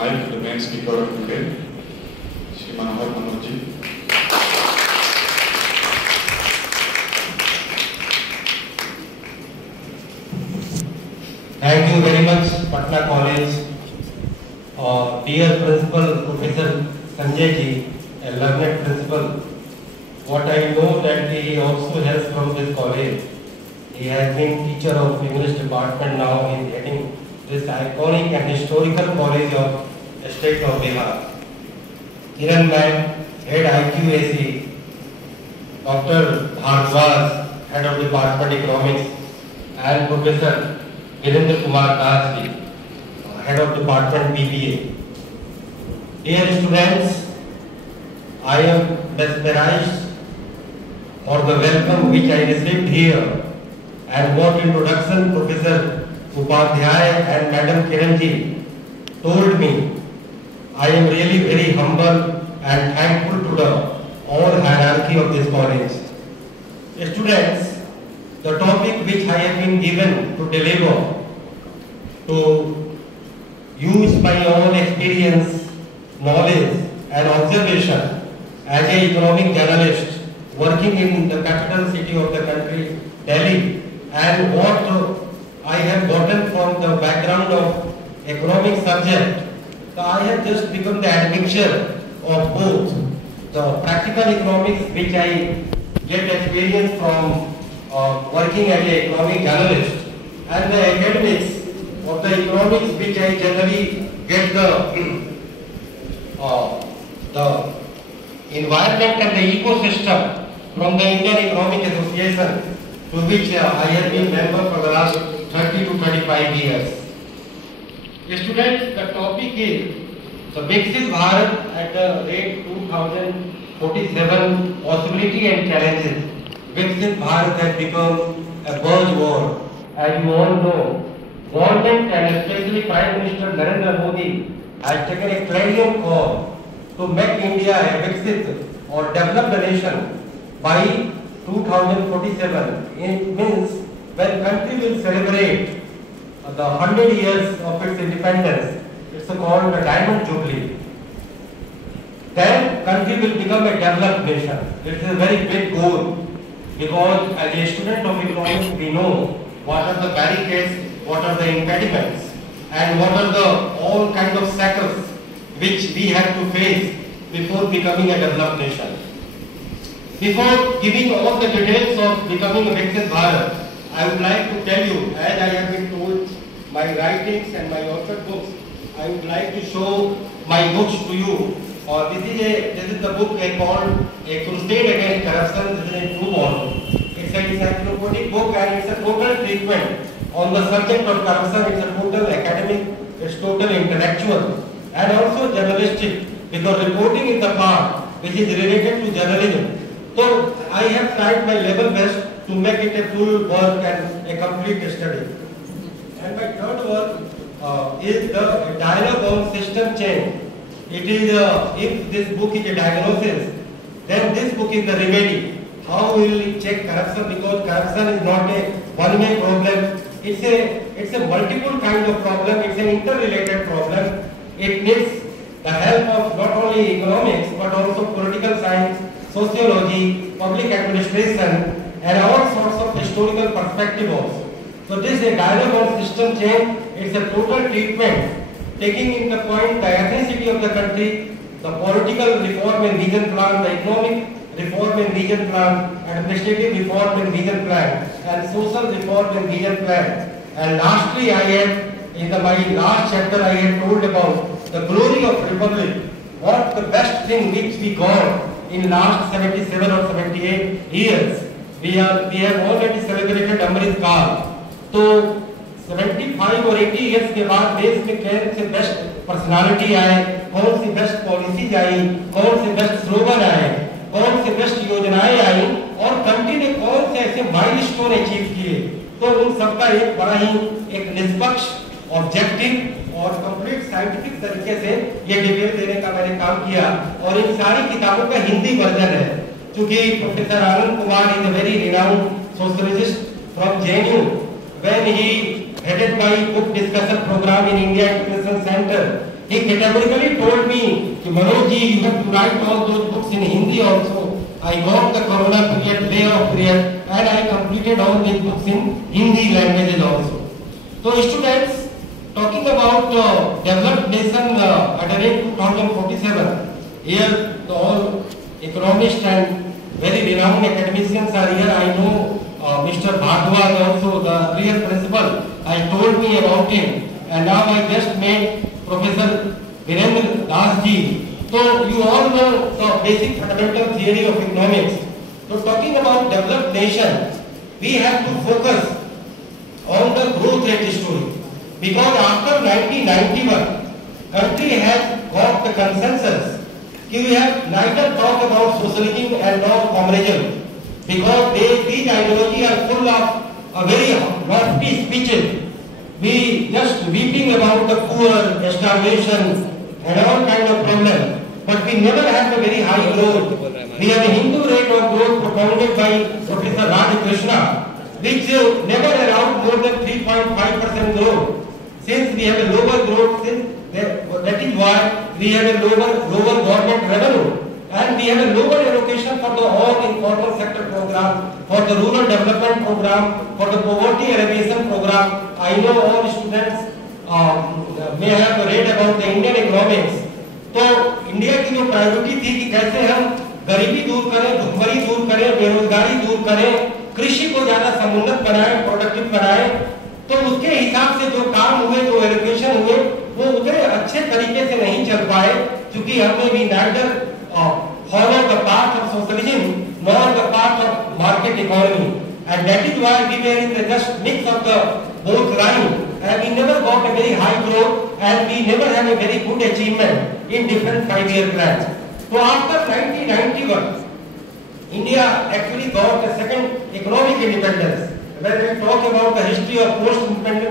mic to the main speaker of today, Shri Manohar Manoj ji. Thank you very much, Patna College. Dear Principal Professor Sanjay ji, a learned principal. What I know that he also has from this college. He has been teacher of English department, now he is heading this iconic and historical college of the state of Bihar. Kiran ma'am, head IQAC, Dr. Bhardwaj, head of department economics, and Professor Virendra Kumar Das ji, head of department BBA. Dear students, I am mesmerized for the welcome which I received here, and what introduction Professor Upadhyay and Madam Kiran ji told me. I am really very humble and thankful to the all hierarchy of this college. Students, the topic which I have been given to deliver, to use my own experience, knowledge and observation as an economic journalist working in the capital city of the country, Delhi, and what I have gotten from the background of economic subject. So I have just become the admixture of both the practical economics which I get experience from working as an economic journalist, and the academics of the economics which I generally get the environment and the ecosystem from the Indian Economic Association, to which I have been member for the last 30 to 35 years. Students, the topic is the Viksit Bharat at the rate 2047, possibility and challenges. Viksit Bharat has become a buzzword. As you all know, government and especially Prime Minister Narendra Modi has taken a clarion call to make India a Viksit or developed nation by 2047. It means when country will celebrate the 100 years of its independence, it's called the Diamond Jubilee. Then country will become a developed nation. It is a very big goal, because as a student of economics we know what are the barricades, what are the impediments, and what are the all kind of shackles which we have to face before becoming a developed nation. Before giving all the details of becoming a Viksit Bharat, I would like to tell you, as I have been told, my writings and my authored books, I would like to show my books to you. This is the book called A Crusade Against Corruption. This is in 2 volumes. It's an encyclopedic book and it's a total treatment on the subject of corruption. It's a total academic, it's total intellectual and also journalistic, because reporting is the part which is related to journalism. So I have tried my level best to make it a full work and a complete study. And my third work is the dialogue on system change. It is if this book is a diagnosis, then this book is the remedy. How will we check corruption? Because corruption is not a one-way problem. It's a multiple kind of problem. It's an interrelated problem. It needs the help of not only economics but also political science, sociology, public administration, and all sorts of historical perspective also. So this is a dialogue on system change. It's a total treatment taking into point the ethnicity of the country, the political reform and vision plan, the economic reform and vision plan, administrative reform and vision plan, and social reform and vision plan. And lastly, I have in my last chapter I have told about the glory of republic. What the best thing which we got in last 77 or 78 years. We have already celebrated Amrit Kaal. So 75 or 80 years के बाद देश में कौन से best personality आए, कौन सी best policies आई, कौन से बेस्ट स्लोगन आए, कौन से बेस्ट योजनाएं आई और कंट्री ने कौन से ऐसे माइलस्टोन अचीव किए, तो उन सबका एक बड़ा ही एक निष्पक्ष, ऑब्जेक्टिव और कंप्लीट साइंटिफिक तरीके से ये डिटेल देने का मैंने काम किया। और इन सारी किताबों का हिंदी वर्जन है, क्योंकि professor Anand Kumar is a very renowned socialist from JNU. When he headed my book discussion program in India Education Center, he categorically told me, Manoj ji, you have to write all those books in Hindi also. I got the Corona period, layoff period, and I completed all these books in Hindi languages also. So students, talking about developed nation at the rate 2047, here the all economists and very renowned academicians are here. I know Mr. Bhagwat also, the real principal, has told me about him, and now I just met Professor Virendra Das ji. So you all know the basic fundamental theory of economics. So talking about developed nation, we have to focus on the growth rate story, because after 1991, country has got the consensus. We have neither talk about socialism and nor communism, because these ideologies are full of a very lofty speeches. We just weeping about the poor, starvation, and all kind of problems. But we never have a very high growth. We have a Hindu rate of growth propounded by Professor Radhakrishna, which never allowed more than 3.5% growth. Since we have a lower growth, that is why we have a lower government revenue, and we have a lower allocation for the all informal sector program, for the rural development program, for the poverty alleviation program. I know all students may have read about the Indian economics. तो India की जो priority थी कि कैसे हम गरीबी दूर करें, भुखमरी दूर करें, बेरोजगारी दूर करें, कृषि को ज्यादा समुन्नत बनाएं, प्रोडक्टिव बनाएं, तो उसके हिसाब से जो काम हुए, जो एलोकेशन हुए, वो उतने अच्छे तरीके से नहीं चल पाए, क्योंकि हमने भी neither follow the path of socialism nor the path of market economy, and that is why we were in the just mix of the both line, and we never got a very high growth, and we never had a very good achievement in different 5-year plans. So after 1991, India actually got a second economic independence. When we talk about the history of post-independence